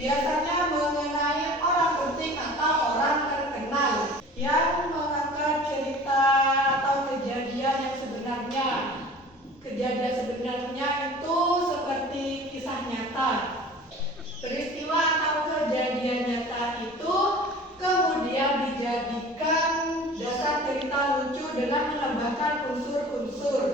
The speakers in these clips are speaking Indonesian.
biasanya mengenai orang penting atau orang terkenal yang mengangkat cerita atau kejadian yang sebenarnya. Kejadian sebenarnya itu seperti kisah nyata. Peristiwa atau kejadian nyata itu kemudian dijadikan dasar cerita lucu dengan menambahkan unsur-unsur.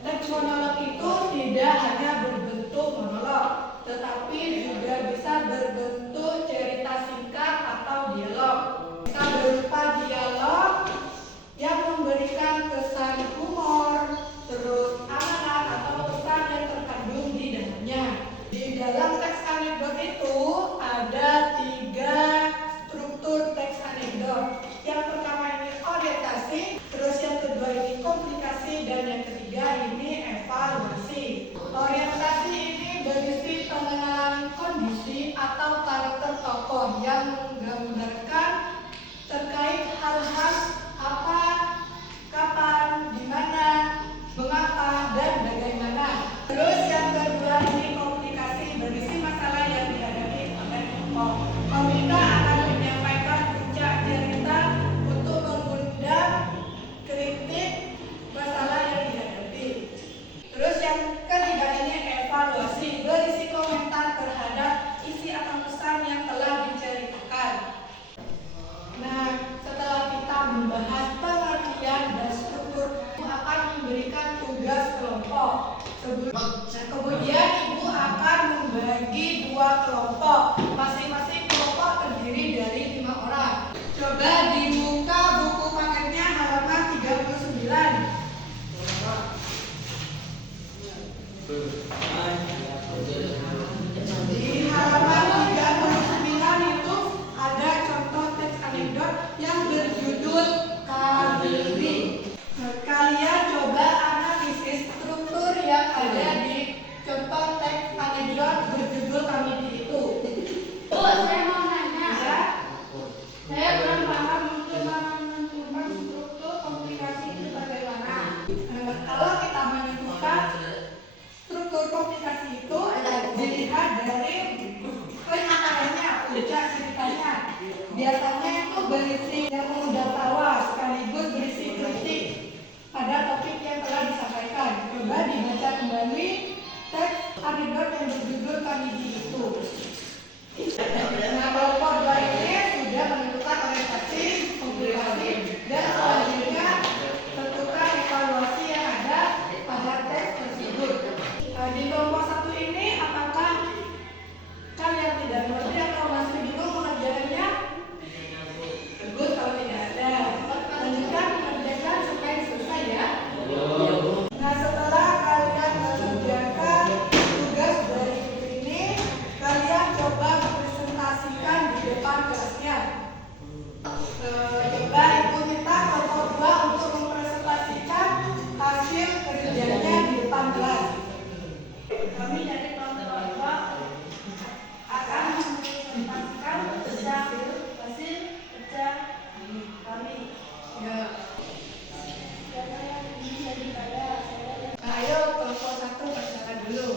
Teks monolog itu tidak hanya berbentuk monolog, tetapi juga bisa berbentuk cerita singkat atau dialog. Bisa berupa dialog yang memberikan kesan humor, terus amanat atau pesan yang terkandung di dalamnya. Di dalam teks anekdot itu ada 3 struktur teks anekdot. Yang pertama ini orientasi, terus yang kedua ini komplikasi, dan yang ketiga ini evaluasi. Orientasi ini berisi pengenalan kondisi atau karakter tokoh yang menggambarkan terkait hal-hal apa, kapan, di mana, mengapa, dan bagaimana. Terus yang kedua ini komunikasi, berisi masalah yang dihadapi oleh tokoh. Komika akan menyampaikan puncak cerita untuk mengundang kritik masalah yang dihadapi. Terus yang ketiga ini evaluasi, berisi komentar terhadap isi atau pesan yang telah diceritakan. Nah, setelah kita membahas pengertian dan struktur, Ibu akan memberikan tugas kelompok. Kemudian Ibu akan membagi 2 kelompok. Masing-masing kelompok terdiri dari 5 orang. Coba dibuka buku paketnya halaman 39. Di halaman 39 itu ada contoh teks anekdot yang berjudul Kamili. Kalian coba analisis struktur yang ada di contoh teks anekdot berjudul Kamili itu. Saya mau nanya. Ya? Saya belum paham menentukan struktur komplikasi itu bagaimana. Kalau kita menentukan struktur komplikasi itu dilihat dari kenyataannya, puncak ceritanya. Biasanya itu berisi yang mengundang tawa sekaligus berisi kritik pada topik yang telah disampaikan. Coba dibaca kembali teks anekdot yang berjudul Kamili itu. Nah, kelompok 2 ini sudah menentukan orientasi, komplikasi, dan selanjutnya tentukan evaluasi yang ada pada teks tersebut. Di kelompok 1 ini apakah kalian tidak mengerti atau masih bingung mengerjakannya? Bagus kalau tidak ada. Lanjutkan mengerjakan supaya selesai ya. Nah, setelah kalian mengerjakan tugas dari buku ini, kalian coba presentasikan di depan kelasnya. Coba Ibu minta kelompok 2 untuk mempresentasikan hasil kerjanya di depan kelas. Kami dari kelompok 2 akan mempresentasikan hasil kerja kami. Ya. Siapa yang bisa dibayar? Ayo kelompok 1 persilakan dulu.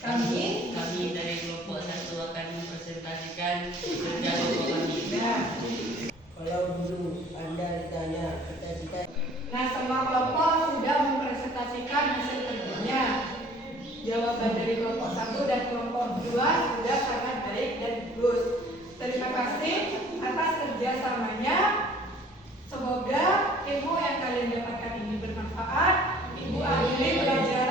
Kami dari kelompok 1 akan mempresentasikan kerja kelompok kami. Nah, Kalau dulu Anda ditanya cita-cita, nah semua kelompok sudah mempresentasikan hasil kerjanya. Jawaban dari kelompok 1 dan kelompok 2 sudah sangat baik dan bagus. Terima kasih atas kerjasamanya. Semoga ilmu yang kalian dapatkan ini bermanfaat. Ibu akhiri pelajaran